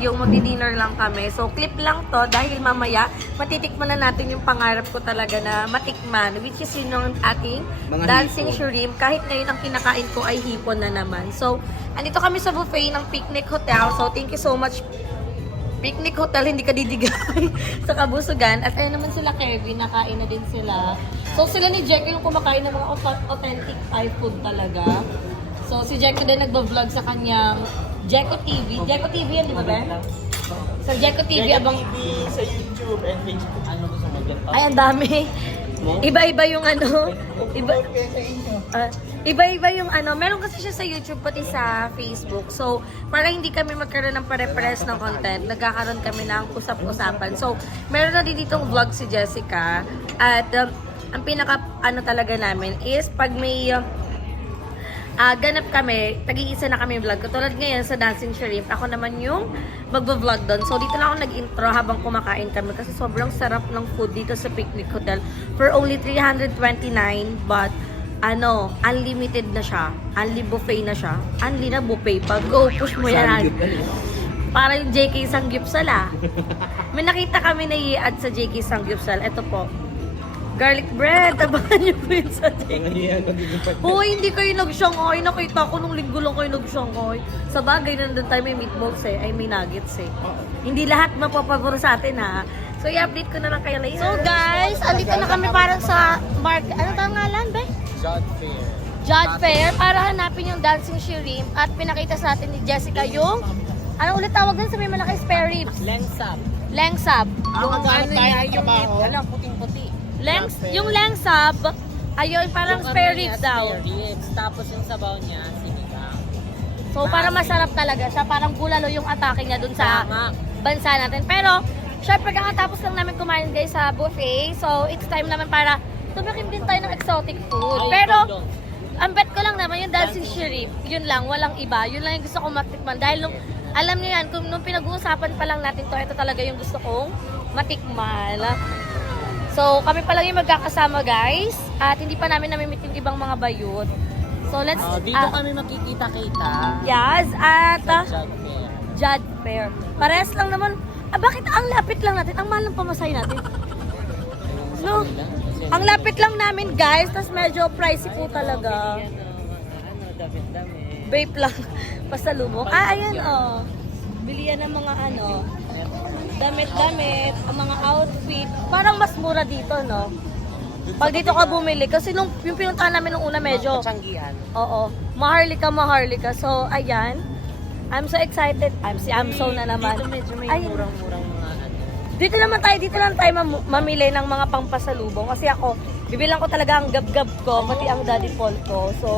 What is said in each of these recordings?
video, magdi-dinner lang kami. So, clip lang to dahil mamaya matitikman na natin yung pangarap ko talaga na matikman, which is yun yung ating Mga dancing hipon. shrimp. Kahit ngayon ang kinakain ko ay hipon na naman. So, andito kami sa buffet ng Picnic Hotel. So, thank you so much Picnic Hotel, hindi ka didigay sa Kabusugan. At ayun naman sila Kevin, nakain na din sila. So sila ni Jackie yung kumakain ng mga authentic Thai food talaga. So si Jackie din nagbo-vlog sa kanyang Jacko TV. Jacko TV yan, di ba Ben? Sa Jacko TV abang... TV sa YouTube and Facebook. Ano gusto mo dyan? Ay, ang dami. Iba-iba yung ano. Iba-iba yung ano. Meron kasi siya sa YouTube pati sa Facebook. So, para hindi kami magkaroon ng pare-pares ng content, nagkakaroon kami ng usap-usapan. So, meron na din ditong vlog si Jessica. At ang pinaka ano talaga namin is pag may ganap kami, tag-iisa na kami vlog. Katulad ngayon sa Dancing Shrimp, ako naman yung magbo-vlog doon. So, dito lang ako nag-intro habang kumakain kami kasi sobrang sarap ng food dito sa Picnic Hotel for only 329 but ano, unlimited na siya. Unli buffet na siya. Unli na buffet. Pag go, push mo yan. Para yung JK Sanggipsal May nakita kami na i-add sa JK Sanggipsal. Ito po. Garlic bread. Tabangan niyo po yun sa JK. Hoy, hindi kayo nag-Shanghai. Nakita ko nung linggo lang kayo nag-Shanghai. Sa bagay, nandun tayo may meatballs ay may nuggets Hindi lahat mapapabor sa atin So, i-update ko na lang kayo later. So, guys, andito na kami parang sa market. Ano tawag ngalan, be? Jod Fair. Jod Fair. Para hanapin yung dancing shrimp. At pinakita sa atin ni Jessica yung... Ano ulit tawag dun sa may malaki spare ribs? Lengsab. Lengsab. Yung ano niya, yung alam, puting-puti. Yung lengsab, ayun, parang spare ribs daw. Spare ribs. Tapos yung sabaw niya, sinigang. So, para masarap talaga siya. Parang bulalo yung atake niya dun sa bansa natin. Pero, syempre, kakatapos lang namin kumain guys sa buffet. So, it's time naman para tumakim din tayo ng exotic food. Pero, ang bet ko lang naman yung dancing shrimp. Yun lang, walang iba. Yun lang yung gusto kong matikman. Dahil alam niyo yan, nung pinag-uusapan pa lang natin to, ito talaga yung gusto kong matikman. So, kami pa lang yung magkakasama guys. At hindi pa namin namimit yung ibang mga bayot. So, let's... dito kami makikita-kita. Yes, at... Jod Fair. Jod Fair. Parehas lang naman. Bakit ang lapit lang natin? Ang mahal ng pamasahe natin. No? Ang lapit lang namin guys. Tapos medyo pricey po talaga. Damit-damit. Vape lang. Pasalubong. Ayan Bili yan ng mga damit-damit, ang mga outfit. Parang mas mura dito, no? Pag dito ka bumili. Kasi yung pinuntahan namin nung una medyo... Pachanggian. Oo. Maharlika. So, ayan. I'm so excited. I'm so na naman. Dito medyo may Ay, murang-murang mga Dito lang tayo mamili ng mga pangpasalubong. Kasi ako, bibilang ko talaga ang gab-gab ko, pati ang daddy Paul ko. So,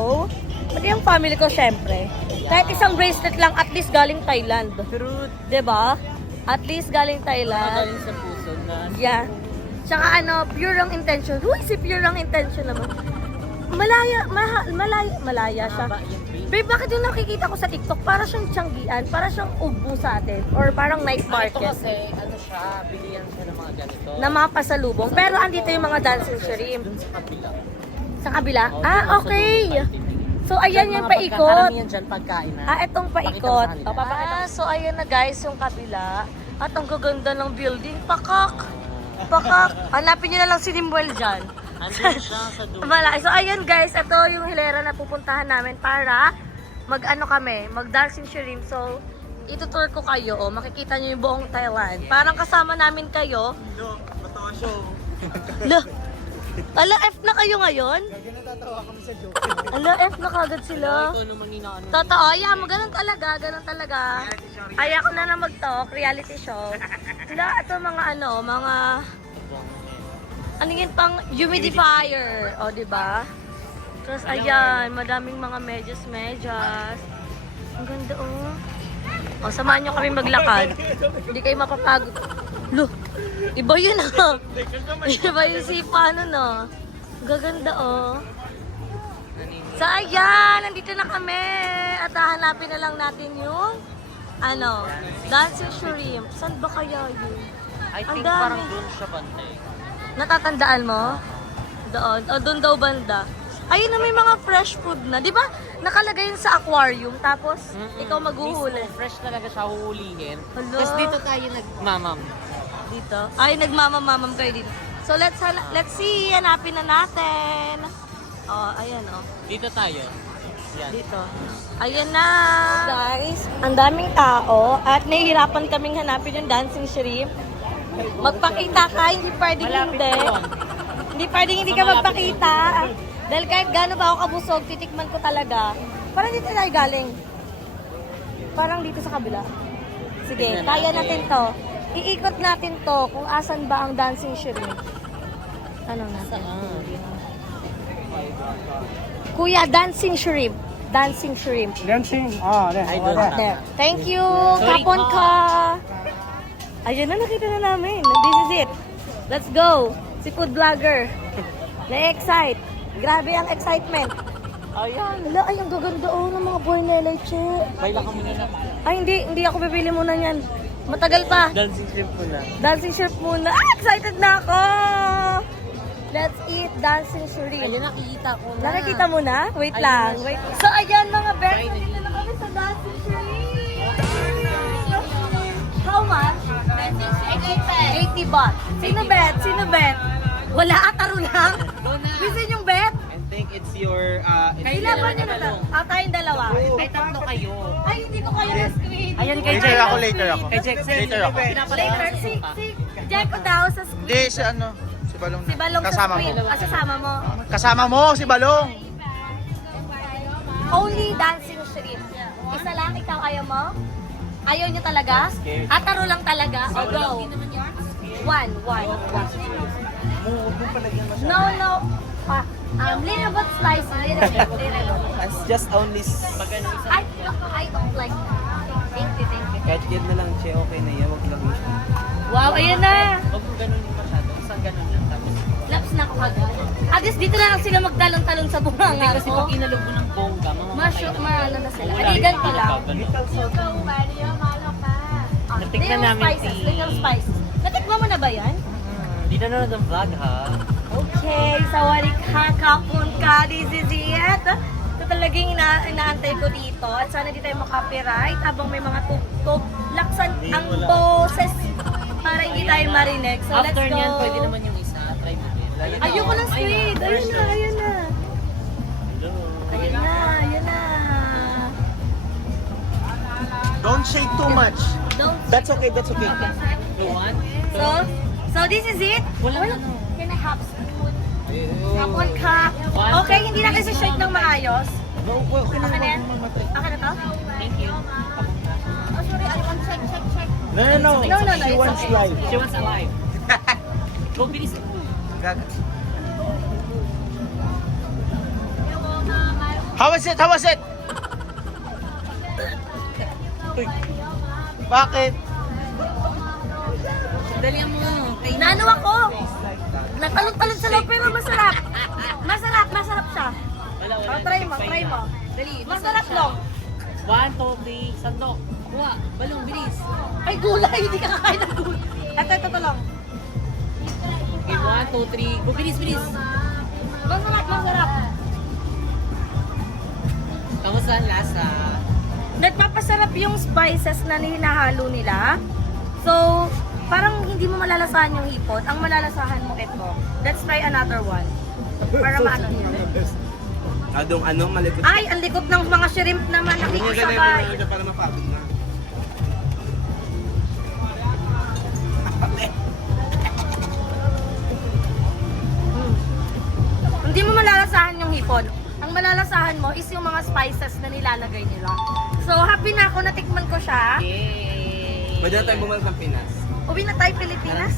pati ang family ko syempre. Kahit isang bracelet lang, at least galing Thailand. Truth. 'Di ba? At least galing Thailand. Magaling sa puso na. Yeah. Tsaka pure ang intention. Uy, si pure ang intention naman. Malaya siya. Babe, bakit yung nakikita ko sa TikTok, para siyang Tianggian, para siyang Ugbo sa atin, or parang night Ito market. kasi, ano siya, bilihan siya ng mga ganito. Na mga pasalubong. Pero andito yung mga dancing shrimp. Dun sa kabila. Sa kabila? Okay. So, Diyan ayan yung mga paikot. karamihan dyan pagkain Itong paikot. Pakita mo sa kanila. Papakita ko. So, ayan na guys, yung kabila. At ang gaganda ng building. Pakak! Hanapin nyo na lang si Nimwell dyan. Andun siya sa dulo. So, ayan guys, ito yung hilera na pupuntahan namin para mag-dancing shrimp. So, itutour ko kayo. Makikita nyo yung buong Thailand. Parang kasama namin kayo. No, matawa siya. Ala, F na kayo ngayon? Natatawa kami sa joke. Ala, F na kagad sila. Ito nung manginaan. Totoo, yeah, ganun talaga. Ayaw ko na mag-talk, reality show. Ito mga ano yun pang humidifier, di ba? Tapos ayan, madaming mga medyas. Ang ganda samahan nyo kami maglakad. Hindi kayo mapapagod. Iba yun Iba yung sipa Gaganda So ayan, nandito na kami. At hahanapin na lang natin yung dancing shrimp. Saan ba kaya yun? I Ang think dami. parang doon siya bantay. Natatandaan mo? Doon. Doon daw banda. Ayun na, may mga fresh food na. Di ba? Nakalagay yun sa aquarium. Tapos, ikaw maghuhuli. Mismo, fresh talaga siya huhulihin. Hello? Tapos dito tayo nagmamam. Dito. Ay, nagmamamamam kayo dito. So, let's see. Hanapin na natin. Oh, ayan, oh. Dito tayo. Yan. Dito. Ayan na. Guys, ang daming tao at nahihirapan kaming hanapin yung dancing shrimp. Magpakita ka, hindi pwedeng Malapit hindi. po. Hindi pwedeng hindi ka magpakita. Dahil kahit gaano ba ako kabusog, titikman ko talaga. Parang dito tayo galing. Parang dito sa kabila. Sige, Tignan kaya natin. natin to. Iikot natin to kung asan ba ang dancing shrimp. Tanong natin. Kuya, dancing shrimp. Dancing shrimp. Dancing. Ah, there. I over don't there. There. Thank you. Sorry, Kapon ka. Ayun na, nakita na namin. This is it. Let's go. Si food vlogger. Na-excite. Grabe ang excitement. Ayan. Wala, ay, ang gaganda ng mga boy na leche. Baila ka muna na. Ay, hindi ako bibili muna niyan. Matagal pa. Dancing shrimp ko na. Dancing shrimp muna. Ah, excited na ako. Let's eat dancing shrimp. Ayan, nakikita ko na. Nakikita mo na? Wait Ayun lang. na. Wait. So, ayan mga best. Finally. Nandito na kami sa dancing shrimp. How much? 80 baht. Sino bet? Sino bet? Wala, ataro lang. Go na. Bisin yung bet. I think it's your Ilan ba nyo na to? Tayong dalawa. Ay, tatlo kayo. Ay, hindi ko kaya na screen. Ayan, kay Later Jack. ako, later ako. Kay Jack, Later ako. Later, si Jack ko daw sa screen. Hindi, si ano, si Balong na. Si Balong sa Kasama screen. mo. Kasama mo. Kasama mo, si Balong. Only dancing shrimp. Isa lang, ikaw ayaw mo? Ayaw niyo talaga? Ataro lang talaga? O go. One. No. Little bit spicy. Little bit. It's just only... I don't like that. Thank you. Kahit yan na lang siya, okay na yan. Wag lang yun. Wow, ayan na. Huwag mo ganunin masyado. Isang ganun lang. Tapos, Laps na ako agad. Agis dito na lang sila magtalon-talon sa bunganga kasi ko. pag inalog mo ng bongga, Maano na sila. Adi, ganito lang. Natikman namin si- Little spices. Natikman mo na ba yan? Dito na ng vlog ha. Okay, sawadik ka, kapon ka, this is it. Ito talagang inaantay ko dito. At sana di tayo makapiright habang may mga tugtog. Laksan ang boses para hindi tayo marinig. So let's After go. niyan, pwede naman yung isa. Try mo din. Ayoko ng squid. Ayun na. Ayun na. Don't shake too much. Don't. That's okay. You want? So this is it. Wala na. Can I have spoon? Kapon ka. Okay, hindi na kasi shake ng maayos. Okay na yan? Okay na to? Thank you. Oh, sorry. I want check. No. No, She it's wants okay. live. She wants alive. Go, bilis. How was it? Uy. Bakit? Dali mo. Naano ako? Natalon-talon sa loob pero masarap. Masarap siya. Wala. Oh, try mo. Dali. Masarap lang. 1, 2, 3, sandok. Kuha. Balong, bilis. Ay, gulay. Hindi ka kakain ng gulay. Ito lang. Okay, 1, 2, 3. Go, bilis. Masarap. Kamusta ang lasa? Nagpapasarap yung spices na hinahalo nila. So, parang hindi mo malalasahan yung hipot. Ang malalasahan mo ito. Let's try another one. Para maano niya. Adong malikot. Ay, ang likot ng mga shrimp naman. Nakikisabay. Para mapagod na. Hindi mo malalasahan yung hipon. Ang malalasahan mo is yung mga spices na nilalagay nila. So, happy na ako. Natikman ko siya. Yay! Pwede na tayo bumalik ng Pinas. Uwi na tayo Pilipinas.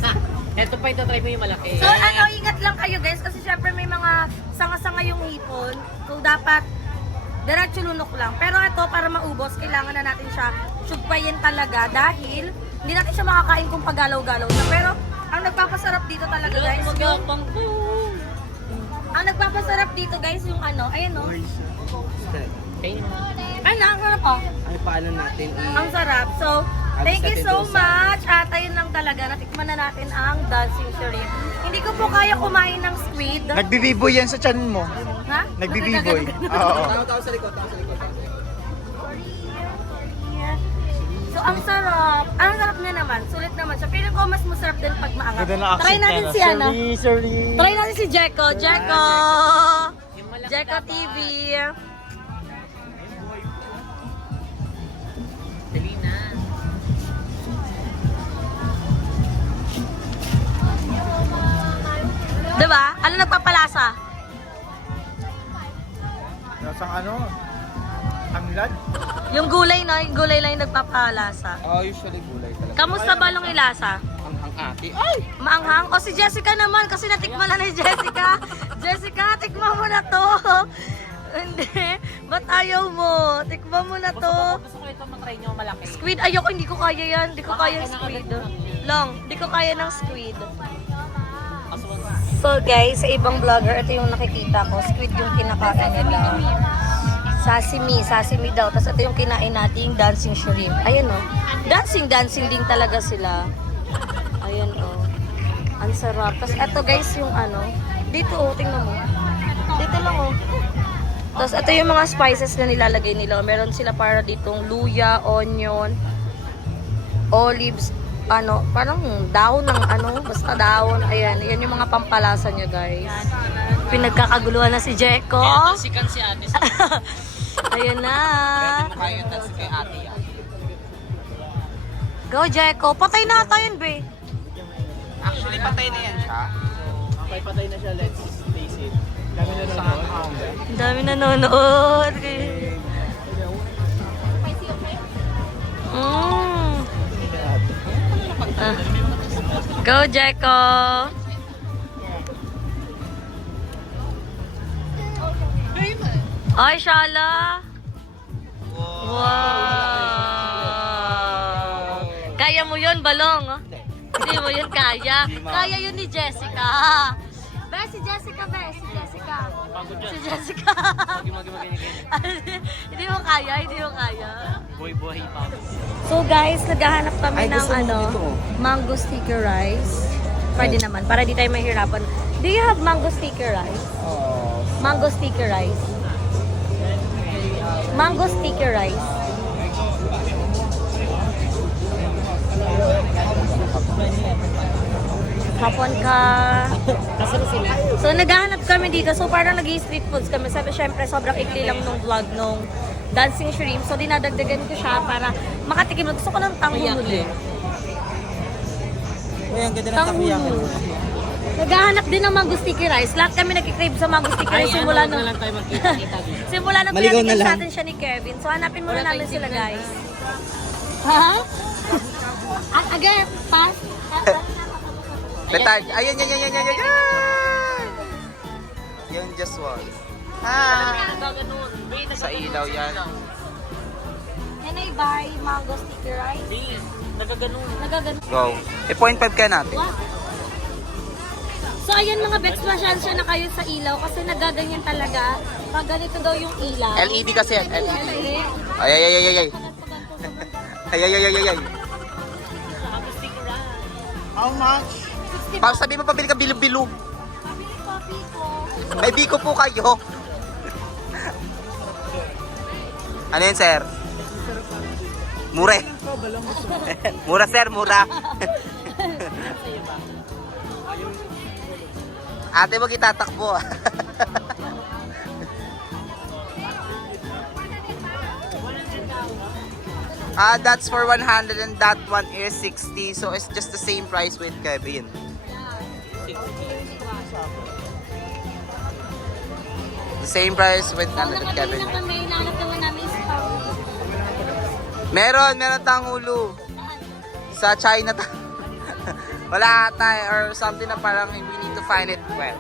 Ito pa, ito try mo yung malaki. So, ingat lang kayo guys. Kasi syempre may mga sanga-sanga yung hipon. So, dapat diretso lunok lang. Pero ito, para maubos, kailangan na natin siya sugpayin talaga. Dahil, hindi natin siya makakain kung pagalaw-galaw na. Pero, ang nagpapasarap dito talaga guys, ang nagpapasarap dito guys, yung ano, ayan o. Ay, nakakasarap po. Ang paanan natin Ang sarap. So, thank you so much. At ayun lang talaga, natikman na natin ang dancing shrimp. Hindi ko po kaya kumain ng squid. Nagbibibo yan sa tiyan mo. Ha? Nagbibiboy. Oo. Tao sa likod, tao sa likod. So, ang sarap. Ang sarap niya naman. Sulit naman siya. Pero ko mas masarap din pag maangat. Ganda na Try accent natin niya, si no? ano. Sorry. Try natin si Jeko. Jeko! Jeko TV. Diba? Ano nagpapalasa? Nasang ano? Anglad? Yung gulay na, yung gulay lang yung nagpapalasa. Oh, usually gulay talaga. Kamusta ba yung ilasa? Ang ate. Ay! Maanghang? O si Jessica naman, kasi natikman na ni Jessica. Jessica, tikman mo na to. Hindi. Ba't ayaw mo? Tikman mo na to. Gusto ko ito matry nyo malaki. Squid, ayoko, hindi ko kaya yan. Hindi ko kaya yung squid. Long, hindi ko kaya ng squid. So guys, sa ibang vlogger, ito yung nakikita ko. Squid yung kinakain nila. Sashimi daw. Tapos ito yung kinain natin, dancing shrimp. Ayan o. Dancing din talaga sila. Ayan o. Ang sarap. Tapos ito guys yung ano. Dito o, tingnan mo. Dito lang o. Tapos ito yung mga spices na nilalagay nila. Meron sila para ditong luya, onion, olives, ano, parang dahon ng ano, basta dahon. Ayan, yan yung mga pampalasa nyo guys. Pinagkakaguluhan na si Jeko. Sikan si ate. Ayan na. Pwede mo kaya tas kay ate yan. Go Jeko. Patay na ata yun, be. Actually, patay na yan siya. Okay, patay na siya. Let's face it. Kami na nanonood. Ang dami nanonood. Ah. Go Jeko. Ay, Shala. Wow. Kaya mo yun, Balong? Hindi mo yun kaya. Kaya yun ni Jessica. Be, si Jessica, be. Si Jessica. Si Jessica. Hindi mo kaya, hindi mo kaya. Boy pa. So guys, naghahanap kami Ay, ng gusto mo ano, dito, oh. mango sticky rice. Pwede naman, para di tayo mahirapan. Do you have mango sticky rice? Oh. Mango sticky rice. Mango sticky rice. Hapon ka. Nasaan sila? So naghahanap kami dito. So parang nag-street foods kami. Sabi syempre sobrang ikli lang nung vlog nung dancing shrimp. So dinadagdagan ko siya para makatikim. Gusto ko ng tanghuli. Uy, ang ganda ng Tanghuli. Naghahanap din ng mango sticky rice. Lahat kami nag-crave sa mango sticky rice simula nung... na lang tayo magkita-kita dito. Simula nung Maligaw na pinatikim lang. sa atin siya ni Kevin. So hanapin muna namin sila guys. Ha? Again, pass. Betard. Ayun, yan. Yung just one. Nagaganon. Sa ilaw yan. Can I buy mango sticky rice? Please. Nagaganon. Nagagano. Go. 0.5 ka natin. Wow. So ayun mga Bex, pasyansya na kayo sa ilaw kasi nagaganyan talaga. Pag ganito daw yung ilaw. LED kasi yan. LED. LED. Ay. Ay. How much? Pa, sabi mo pabili ka bilo-bilo. Pabili po, Pico. May biko po kayo. Ano yun, sir? Mure. Mura, sir, mura. Ate mo kitatakbo. That's for 100 and that one is 60. So it's just the same price with Kevin. The same price with So with Kevin. nakabili na kami, nahanap naman namin sa Meron tangulo. Sa Chinatown. Wala ata or something na parang we need to find it well.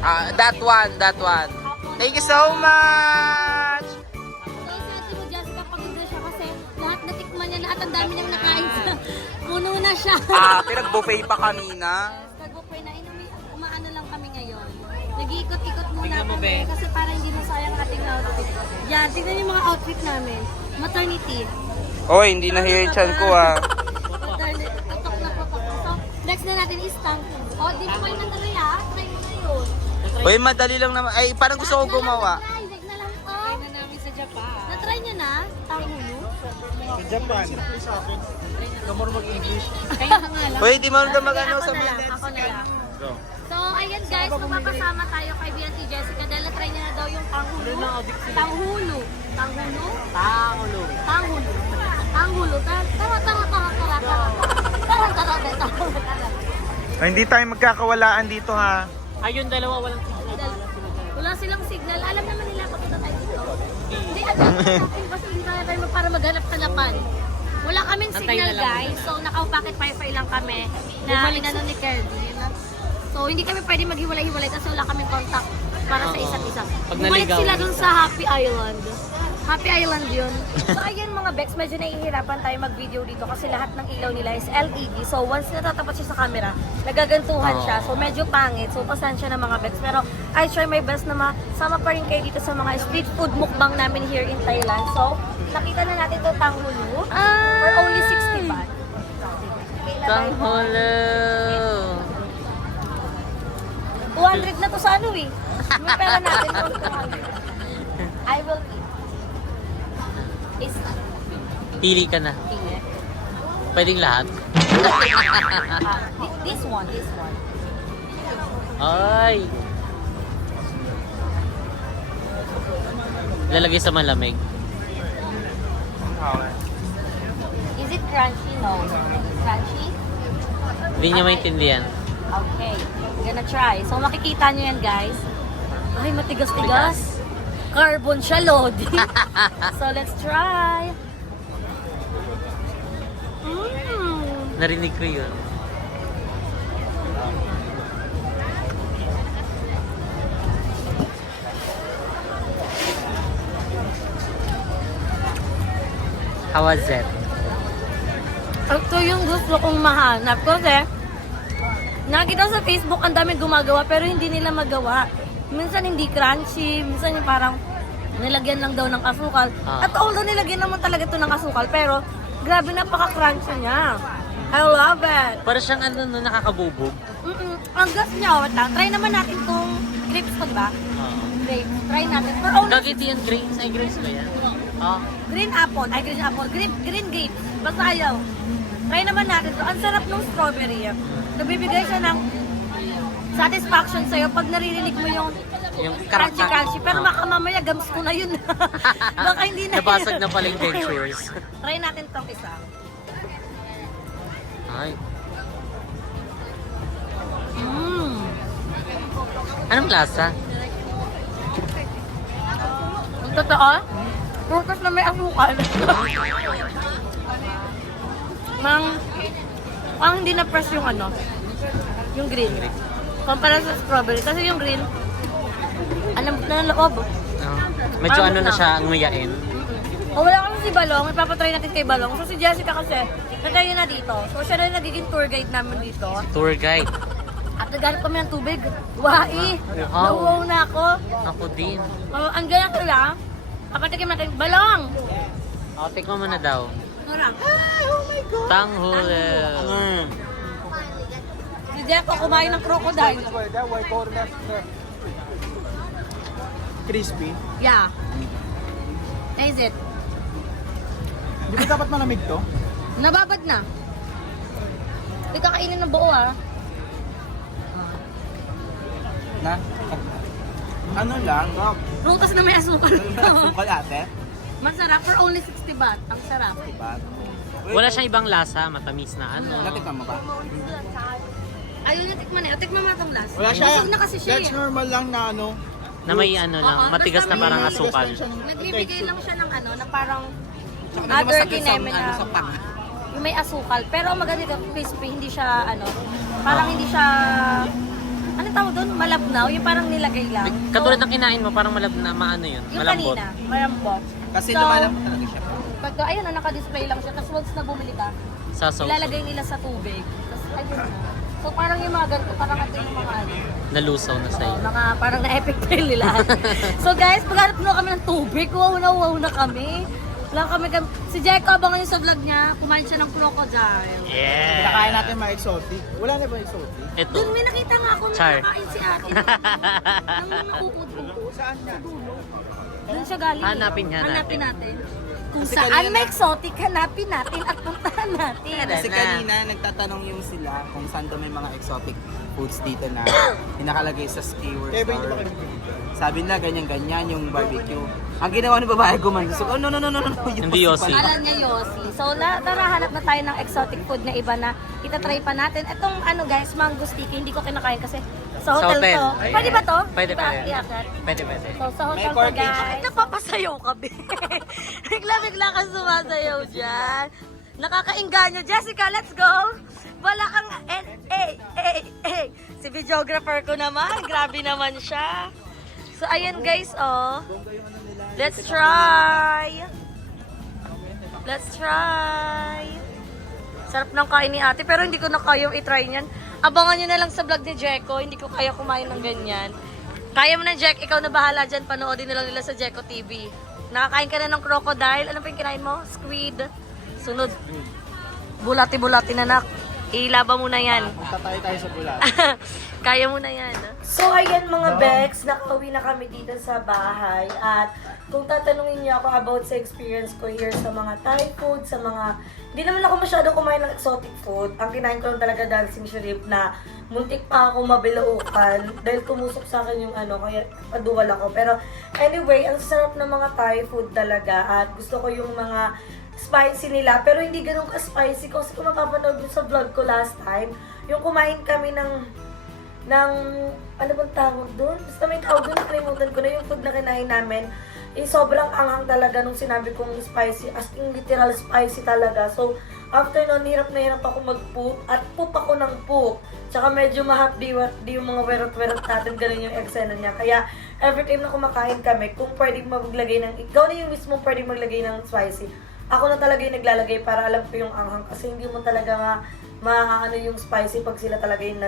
That one. Thank you so much! So sabi mo Jessica, pagod na siya kasi lahat natikman niya, lahat ang dami niyang nakain sa puno na siya. Pinag-buffet pa kanina. Nag-buffet na, umaano lang kami ngayon. Nag-iikot-ikot muna Tingnan mo, kami be. kasi para hindi masayang ating outfit. Yan, tignan niyo yung mga outfit namin. Maternity. Oy, hindi na hiya yung chan ko Maternity. Putok na putok. So, next na natin is tank. Oh, di mo kayo natry ha? Try mo na yun. Uy, madali lang naman. Ay, parang gusto ko gumawa. Try, wag na lang to. Try na namin sa Japan. Na-try niya na? Tangulo? Sa Japan. Sa akin. Kamor mag-English. Kaya na nga lang. Uy, di mo na mag-ano Ako sa na lang, ako na lang. Go. So, ayan guys, magpapasama tayo kay Bianca Jessica dahil na-try niya na daw yung tanghulo. Tanghulo. Tanghulo? Pangulo. Tanghulo. Tanghulo. Tara. Hindi tayo magkakawalaan dito ha. Ayun, dalawa walang signal. Wala silang signal. Alam naman nila kung punta tayo dito. Hindi, alam natin kasi hindi tayo para maghanap-hanapan. Wala kaming Antay signal na lang. guys. So, naka-pocket wifi lang kami na inano ni Kelvin. So, hindi kami pwede maghiwalay-hiwalay kasi wala kaming contact para sa isa't isa. Pag Bumalik naligaw. sila dun sa Happy Island. Happy Island yun. So, ayun mga Bex, medyo nahihirapan tayo mag-video dito kasi lahat ng ilaw nila is LED. So, once natatapat siya sa camera, nagagantuhan siya. So, medyo pangit. So, pasensya na mga Bex. Pero, I try my best na masama pa rin kayo dito sa mga street food mukbang namin here in Thailand. So, nakita na natin ito tanghulu for only 60 baht. Tanghulo. 200 na to sa ano eh. May pera natin. 200. I will eat. Is Pili ka na. Pwedeng lahat. this one. Ay. Lalagay sa malamig. Is it crunchy? No. Crunchy? Hindi niya maintindihan. Okay. I'm gonna try. So makikita nyo yan guys. Ay, matigas-tigas. Carbon siya, Lodi. So let's try. Narinig ko yun. How was it? Ito yung gusto kong mahanap kasi nakita sa Facebook ang daming gumagawa pero hindi nila magawa. Minsan hindi crunchy, minsan yung parang nilagyan lang daw ng asukal. At although nilagyan naman talaga ito ng asukal pero grabe napaka-crunchy niya. I love it. Para siyang ano, no, nakakabubog. Ang gas niya, wait lang. Try naman natin itong grapes ko, diba? Grapes. Try natin. For only Gagiti yung grapes. Ay, grapes ba yan? green apple. Ay, green apple. Green grapes. Basta ayaw. Try naman natin to. Ang sarap ng strawberry. Nabibigay siya ng satisfaction sa'yo pag naririnig mo yung crunchy. Pero baka mamaya gams ko na yun. Baka hindi na Nabasag yun. na pala yung dentures. Try natin tong isa. Ay. Anong lasa? Ang totoo, prutas na may asukal. Ang hindi na press yung ano, yung green. Kumpara sa strawberry. Kasi yung green, alam mo na loob. Medyo ano na siya, nguyain. O wala kasi si Balong, ipapatry natin kay Balong. So si Jessica kasi, natry na dito. So siya na nagiging tour guide namin dito. Tour guide. At naghanap kami ng tubig. Wai! Nauwaw na ako. Ako din. Andiyan ako lang. Kapatikin natin, Balong! Tikman mo na daw. Nora. Tanghulu. Si Jeff kumain ng crocodile. Crispy. Yeah. Is it? Di ba dapat malamig to? Nababad na. Hindi ka kainin ng buo ah. Na? Ano lang? Prutas na may asukal. Sukal ate? Masarap for only 60 baht. Ang sarap. Diba? Wala siyang ibang lasa, matamis na ano. Natikman mo ba? Ayun yung tikman na. Tikman mo itong last. Wala siya. Busog na kasi siya That's eh. normal lang na ano. Na may ano lang, Oo, matigas na basta parang may- asukal. Nagbibigay lang siya ng ano, na parang Tsaka other masakit sa, kineme ano, na sa panga. yung may asukal. Pero ang maganda dito, crispy, hindi siya ano, parang hindi siya, ano tawag doon? Malabnaw, yung parang nilagay lang. Katulad ng kinain mo, parang na maano yun, yung malambot. kanina, malambot. Kasi So, lumalambot talaga siya. Pagka, ayun na, naka-display lang siya. Tapos once na bumili ka, Sa sauce. ilalagay nila sa tubig. Tapos, ayun na. So, parang yung mga ganito, parang ito yung mga ano. Nalusaw na sa'yo. Mga parang na-epic fail nila. So guys, paghanap na kami ng tubig, wow na kami. Lang kami. Si Jeko, abangan niyo sa vlog niya. Kumain siya ng crocodile. Yeah! Pinakain natin mga exotic. Wala na ba exotic? Ito. Doon may nakita nga ako na Char. nakain si ate. Ng mga upod-upod. Saan niya? Doon siya galing. Hanapin niya Hanapin natin. Kung Kasi saan kanina- may exotic, hanapin natin at puntahan natin. Kasi kanina nagtatanong yung sila kung saan daw may mga exotic foods dito na inakalagay sa keyword store. Sabi nila ganyan-ganyan yung barbecue. Ang ginawa ng babae gumano. So, no. Hindi Yossi. Alam niya Yossi. So, tara hanap na tayo ng exotic food na iba na itatry pa natin. Itong ano guys, mango sticky, hindi ko kinakain kasi sa hotel, hotel. to. Pwede ba to? Pwede, Diba? pwede. Iakyat? Pwede. So, sa hotel May to pork guys. Napapasayaw ka, be. Bigla ka sumasayaw dyan. Nakakainganyo. Jessica, let's go! Wala kang Si videographer ko naman. Grabe naman siya. So, ayan guys, oh. Let's try. Let's try. Sarap ng kain ni ate, pero hindi ko na kayang i-try niyan. Abangan nyo na lang sa vlog ni Jeko. Hindi ko kaya kumain ng ganyan. Kaya mo na, Jack. Ikaw na bahala dyan. Panoodin na lang nila sa Jeko TV. Nakakain ka na ng crocodile. Ano pa yung kinain mo? Squid. Sunod. Bulati-bulati na nak. Ilaba mo na yan. Punta tayo sa bulat. Kaya mo na yan. So, ayan mga Bex, nakauwi na kami dito sa bahay. At kung tatanungin niyo ako about sa experience ko here sa mga Thai food, sa mga... Hindi naman ako masyado kumain ng exotic food. Ang kinain ko lang talaga dancing shrimp na muntik pa ako mabilaukan dahil kumusok sa akin yung ano, kaya paduwal ako. Pero anyway, ang sarap ng mga Thai food talaga at gusto ko yung mga spicy nila, pero hindi ganun ka-spicy kasi kung mapapanood nyo sa vlog ko last time, yung kumain kami ng ano bang tawag doon? Basta may tawag doon, nakalimutan ko na yung food na kinain namin. Sobrang anghang talaga nung sinabi kong spicy, as in literal spicy talaga. So, after nun, hirap na hirap ako mag-poop, at poop ako ng poop. Tsaka medyo mahapdi yung mga werot-werot natin, ganun yung eksena niya. Kaya, every time na kumakain kami, kung pwedeng maglagay ng, ikaw na yung mismo pwedeng maglagay ng spicy, ako na talaga yung naglalagay para alam ko yung anghang kasi hindi mo talaga nga maaano yung spicy pag sila talaga yung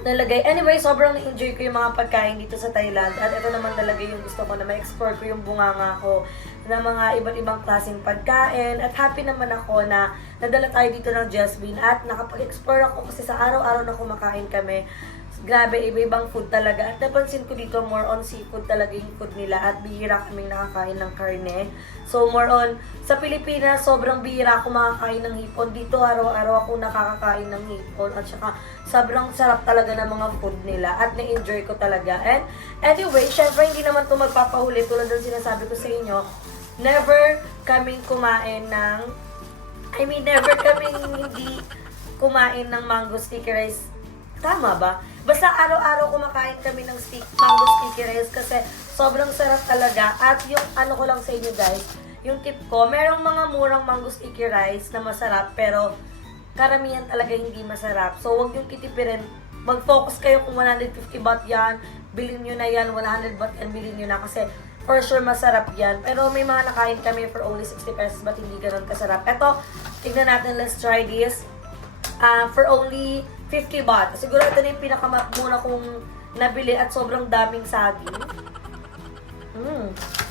nalagay. Anyway, sobrang na-enjoy ko yung mga pagkain dito sa Thailand at ito naman talaga yung gusto ko na ma-explore ko yung bunganga ko ng mga iba't ibang klaseng pagkain at happy naman ako na nadala tayo dito ng Jasmine at nakapag-explore ako kasi sa araw-araw na kumakain kami. Grabe, iba-ibang food talaga. At napansin ko dito, more on seafood talaga yung food nila. At bihira kaming nakakain ng karne. So, more on, sa Pilipinas, sobrang bihira ako makakain ng hipon. Dito, araw-araw ako nakakakain ng hipon. At saka, sobrang sarap talaga ng mga food nila. At na-enjoy ko talaga. And, anyway, syempre, hindi naman ito magpapahuli. Tulad ng sinasabi ko sa inyo, never kaming kumain ng, never kaming hindi kumain ng mango sticky rice. Tama ba? Basta araw-araw kumakain kami ng mango sticky rice kasi sobrang sarap talaga. At yung ano ko lang sa inyo guys, yung tip ko, merong mga murang mango sticky rice na masarap pero karamihan talaga hindi masarap. So huwag yung titipirin. Mag-focus kayo kung 150 baht yan, bilhin nyo na yan, 100 baht yan, bilhin nyo na kasi for sure masarap yan. Pero may mga nakain kami for only 60 pesos but hindi ganun kasarap. Eto, tignan natin, let's try this. For only 50 baht. Siguro ito na yung pinakamuna kong nabili at sobrang daming saging.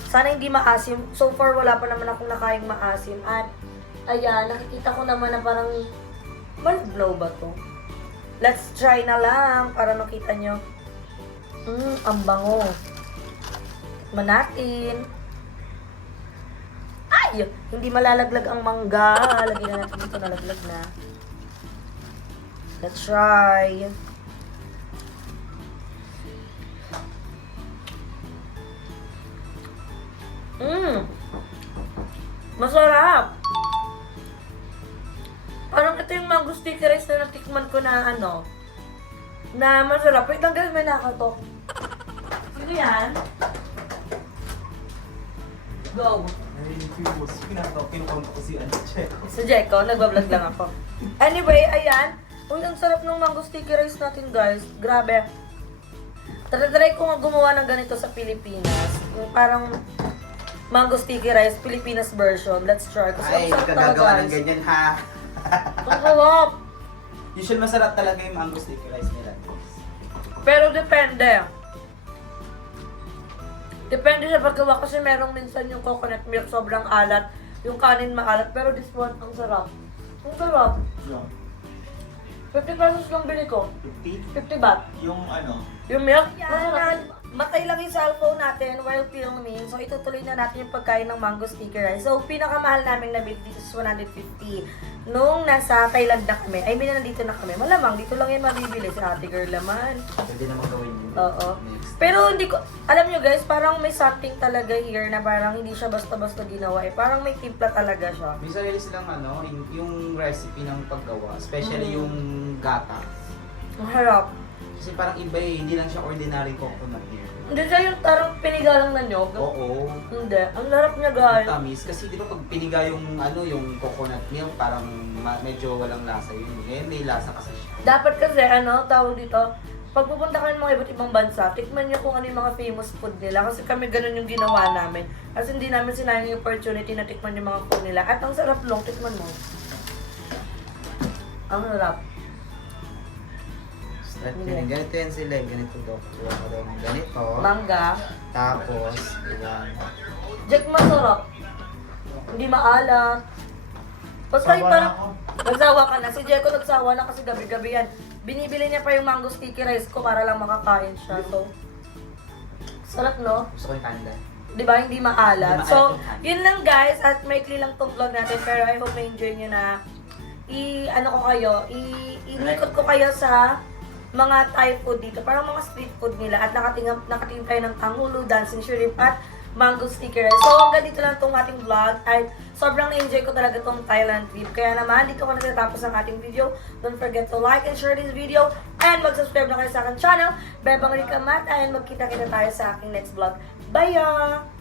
Sana hindi maasim. So far, wala pa naman akong nakaing maasim. At, ayan, nakikita ko naman na parang malablaw ba to? Let's try na lang para makita nyo. Ang bango. Tikman natin. Ay! Hindi malalaglag ang mangga. Lagyan na natin dito, nalaglag na. Let's try. Masarap. Parang ito yung mango sticky rice na natikman ko na ano. Na masarap. Wait lang guys, may nakatok. Sino yan? Go. Si Jeko, nagbablog lang ako. Anyway, ayan. Uy, ang sarap ng mango sticky rice natin, guys. Grabe. Try ko nga gumawa ng ganito sa Pilipinas. Yung parang mango sticky rice, Pilipinas version. Let's try. Kasi Ay, ang sarap talaga, kagagawa ng guys. ganyan ha. Ang sarap. Usually masarap talaga yung mango sticky rice nila. Pero depende. Depende sa paggawa kasi merong minsan yung coconut milk sobrang alat, yung kanin maalat, pero this one, ang sarap. Ang sarap. 50 pesos lang bili ko. 50 baht. Yung ano, Yung milk? Yan. Matay lang yung cellphone natin while filming. So, itutuloy na natin yung pagkain ng mango sticky rice. So, pinakamahal namin nabili dito is 150. Nung nasa Thailand na kami, I mean, nandito na kami. Malamang, dito lang yan mabibili sa ate girl naman. Pwede naman gawin yun. Oo. Next. Pero hindi ko, alam nyo guys, parang may something talaga here na parang hindi siya basta-basta ginawa eh. Parang may timpla talaga siya. May sarili silang ano, yung recipe ng paggawa, especially yung gata. Ang harap. Kasi parang iba eh, hindi lang siya ordinary coconut milk. Hindi siya yung tarang pinigalang na nyog. Oo. Hindi. Ang sarap niya guys. Tamis. Kasi di ba pag piniga yung ano, yung coconut milk, parang medyo walang lasa yun. Ngayon may lasa kasi siya. Dapat kasi, tawag dito, pag pupunta kami ng mga iba't ibang bansa, tikman nyo kung ano yung mga famous food nila. Kasi kami ganun yung ginawa namin. Kasi hindi namin sinayang yung opportunity na tikman yung mga food nila. At ang sarap long, tikman mo. Ang sarap. Start yun. Ganito yan sila. Ganito daw. Kuha ko daw ng ganito. Mangga. Tapos, iwan. Jack, masarap. Hindi maalat. Basta yung parang, nagsawa ka na. Si Jeko nagsawa na kasi gabi-gabi yan. Binibili niya pa yung mango sticky rice ko para lang makakain siya. So, sarap no? Gusto ko yung kanda. Di ba? Hindi maalat. Hindi maalat So, yung kanin. yun lang guys. At maikli lang tong vlog natin. Pero I hope na-enjoy nyo na inikot ko kayo sa mga Thai food dito. Parang mga street food nila. At nakatingin tayo ng tanghulo, dancing shrimp, at mango sticker. So, hanggang dito lang tong ating vlog. At sobrang na-enjoy ko talaga tong Thailand trip. Kaya naman, dito ko na natatapos ang ating video. Don't forget to like and share this video. And mag-subscribe na kayo sa aking channel. Bebang Rika Mat. And magkita-kita tayo sa aking next vlog. Bye!